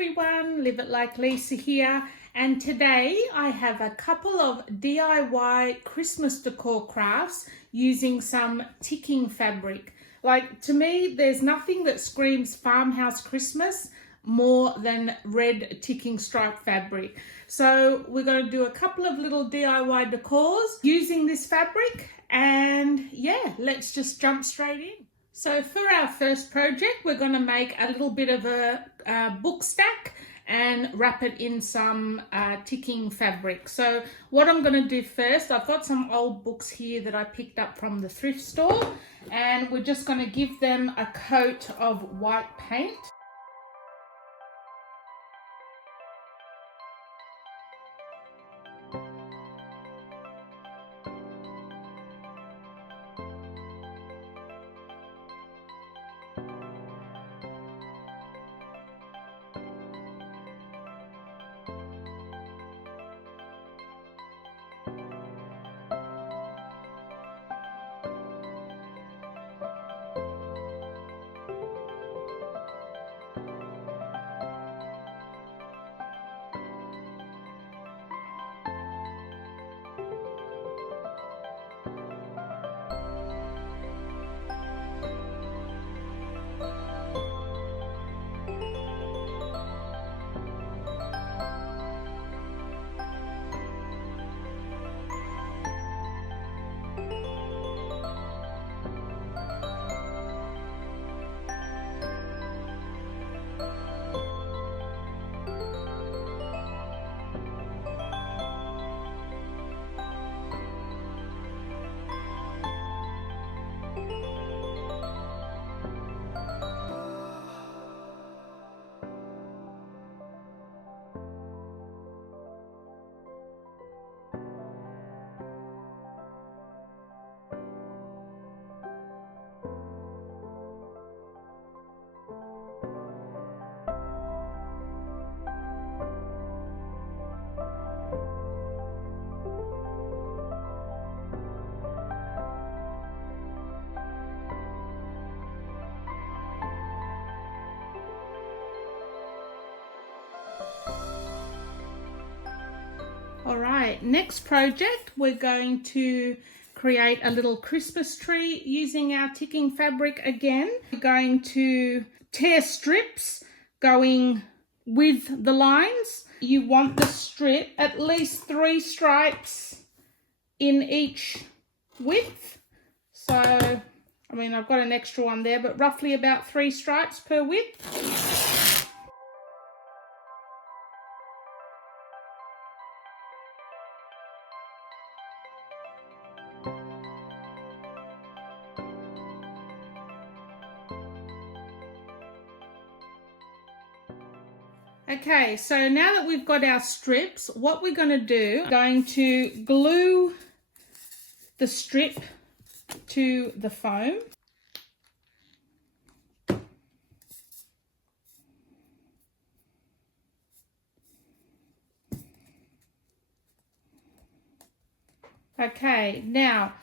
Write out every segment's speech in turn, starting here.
everyone, Live It Like Lisa here, and today I have a couple of DIY Christmas decor crafts using some ticking fabric. Like, to me, there's nothing that screams Farmhouse Christmas more than red ticking stripe fabric. So we're going to do a couple of little DIY decors using this fabric, and yeah, let's just jump straight in. So for our first project, we're going to make a little bit of a book stack and wrap it in some ticking fabric. So what I'm going to do first, I've got some old books here that I picked up from the thrift store, and we're just going to give them a coat of white paint. Alright, next project, we're going to create a little Christmas tree using our ticking fabric again. We're going to tear strips going with the lines. You want the strip at least 3 stripes in each width. So, I mean, I've got an extra one there, but roughly about 3 stripes per width. Okay, so now that we've got our strips, what we're going to do, going to glue the strip to the foam. Okay, now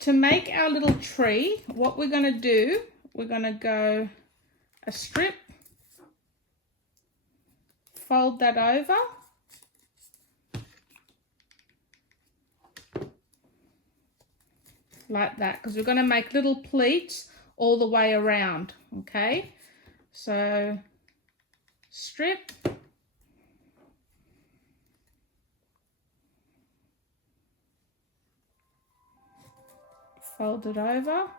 to make our little tree, what we're going to do, we're going to go a strip, fold that over, like that, because we're going to make little pleats all the way around. Okay, so strip, fold it over,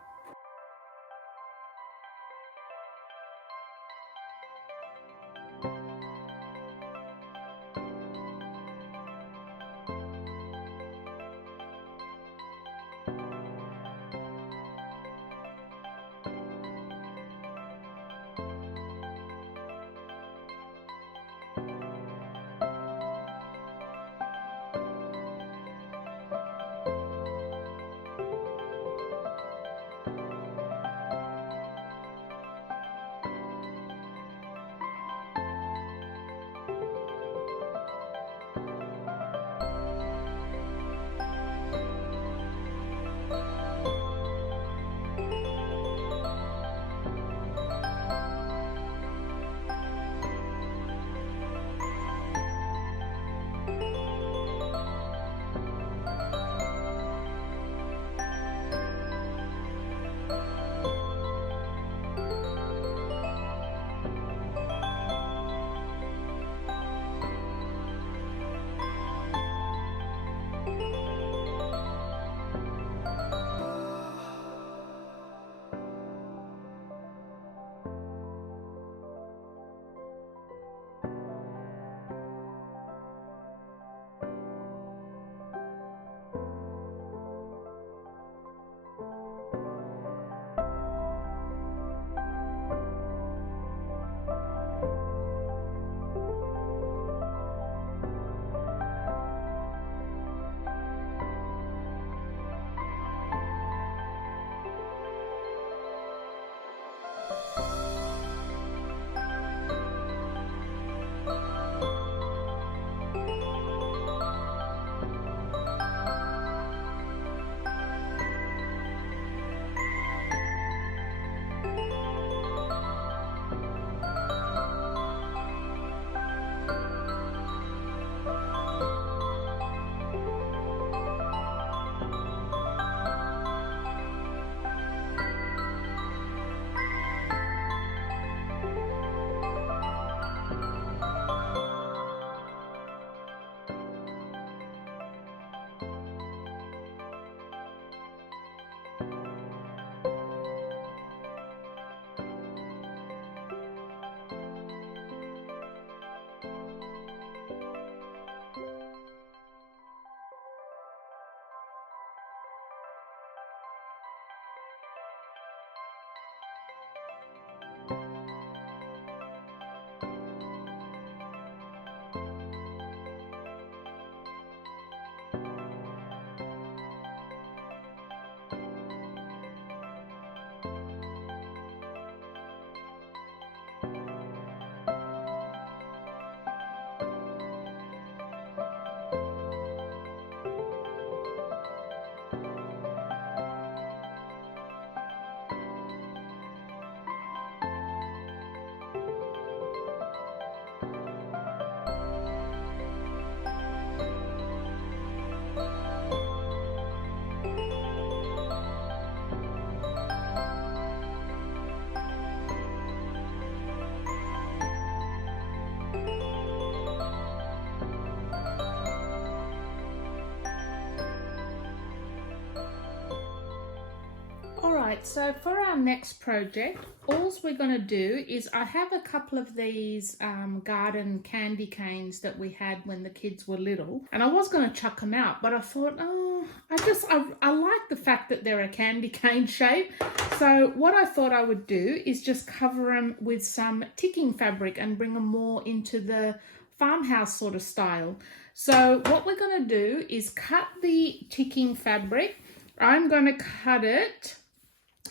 So for our next project, all we're going to do is I have a couple of these garden candy canes that we had when the kids were little, and I was going to chuck them out, but I thought, I like the fact that they're a candy cane shape. So what I thought I would do is just cover them with some ticking fabric and bring them more into the farmhouse sort of style. So what we're going to do is cut the ticking fabric. I'm going to cut it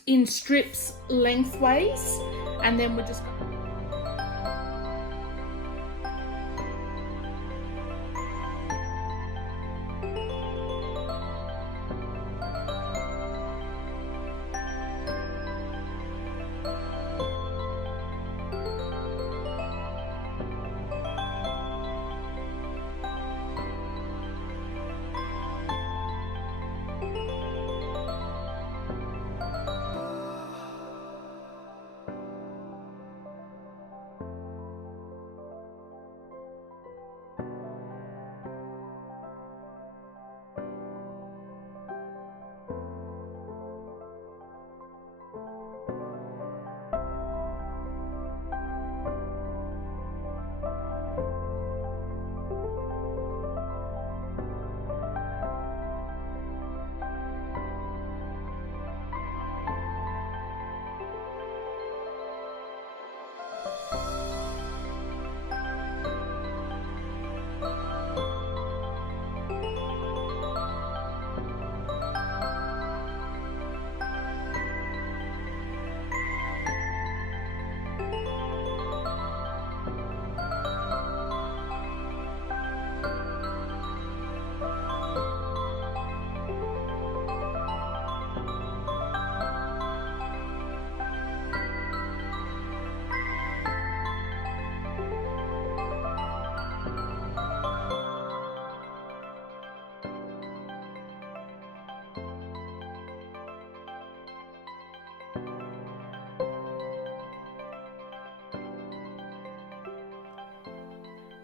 in strips lengthways, and then we're just going to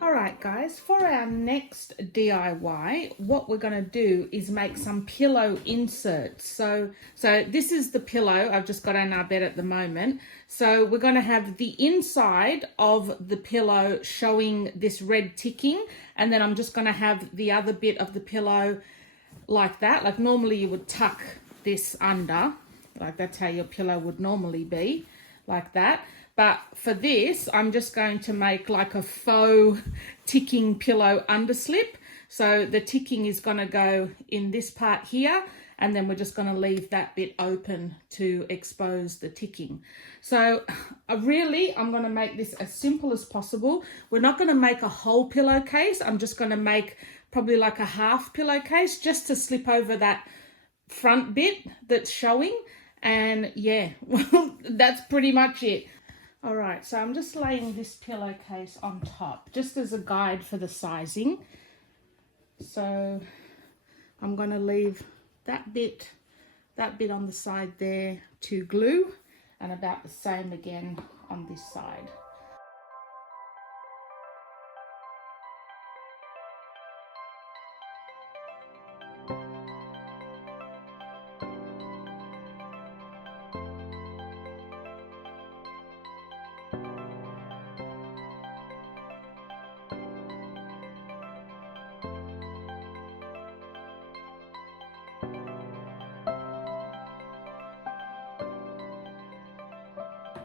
Alright guys, for our next DIY, what we're going to do is make some pillow inserts. So this is the pillow I've just got on our bed at the moment. So we're going to have the inside of the pillow showing this red ticking, and then I'm just going to have the other bit of the pillow like that. Like normally you would tuck this under, like that's how your pillow would normally be, like that. But for this, I'm just going to make like a faux ticking pillow underslip. So the ticking is going to go in this part here, and then we're just going to leave that bit open to expose the ticking. So I'm going to make this as simple as possible. We're not going to make a whole pillowcase. I'm just going to make probably like a half pillowcase just to slip over that front bit that's showing. And yeah, well, that's pretty much it. All right, so I'm just laying this pillowcase on top, just as a guide for the sizing. So I'm going to leave that bit on the side there to glue, and about the same again on this side.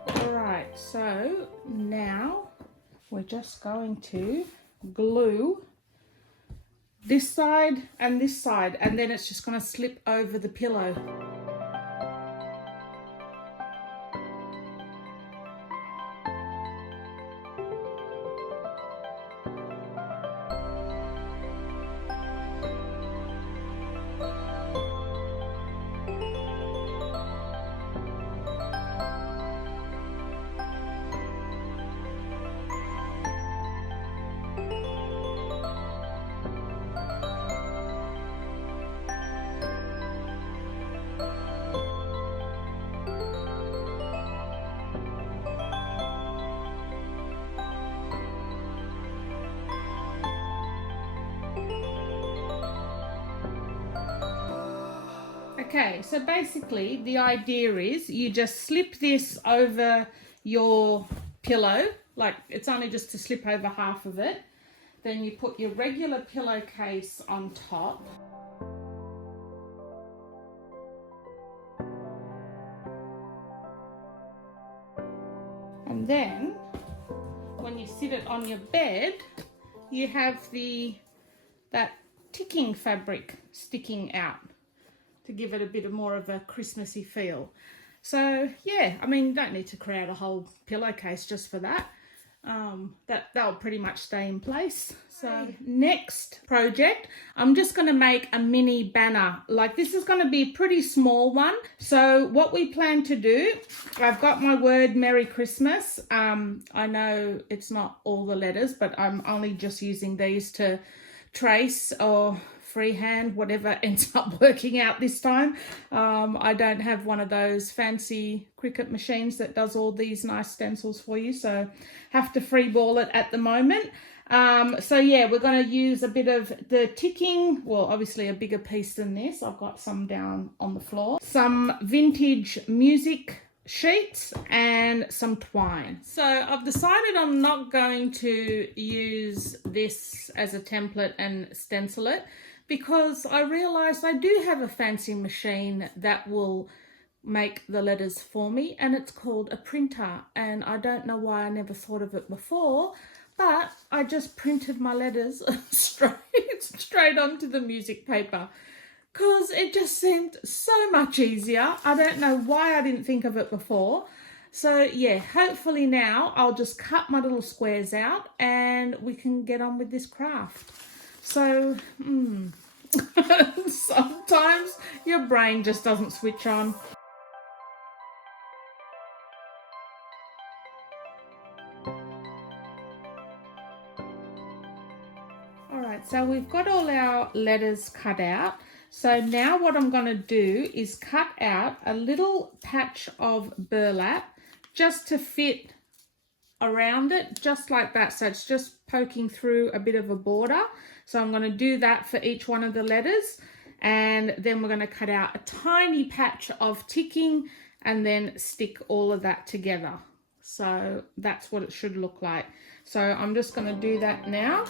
Alright, so now we're just going to glue this side, and then it's just going to slip over the pillow. Okay, so basically the idea is you just slip this over your pillow, like it's only just to slip over half of it. Then you put your regular pillowcase on top. And then when you sit it on your bed, you have that ticking fabric sticking out to give it a bit more of a Christmassy feel. So yeah, I mean, you don't need to create a whole pillowcase just for that. That'll pretty much stay in place. So next project, I'm just going to make a mini banner. Like, this is going to be a pretty small one. So what we plan to do, I've got my word Merry Christmas. I know it's not all the letters, but I'm only just using these to trace or freehand, whatever ends up working out this time. I don't have one of those fancy Cricut machines that does all these nice stencils for you, so have to freeball it at the moment. So yeah, we're going to use a bit of the ticking, well, obviously a bigger piece than this. I've got some down on the floor, some vintage music sheets and some twine. So I've decided I'm not going to use this as a template and stencil it, because I realized I do have a fancy machine that will make the letters for me, and it's called a printer, and I don't know why I never thought of it before, but I just printed my letters straight onto the music paper, because it just seemed so much easier. I don't know why I didn't think of it before. So yeah, hopefully now I'll just cut my little squares out and we can get on with this craft. So sometimes your brain just doesn't switch on. Alright, so we've got all our letters cut out. So now what I'm going to do is cut out a little patch of burlap just to fit around it, just like that. So it's just poking through a bit of a border. So I'm going to do that for each one of the letters, and then we're going to cut out a tiny patch of ticking and then stick all of that together. So that's what it should look like. So I'm just going to do that now.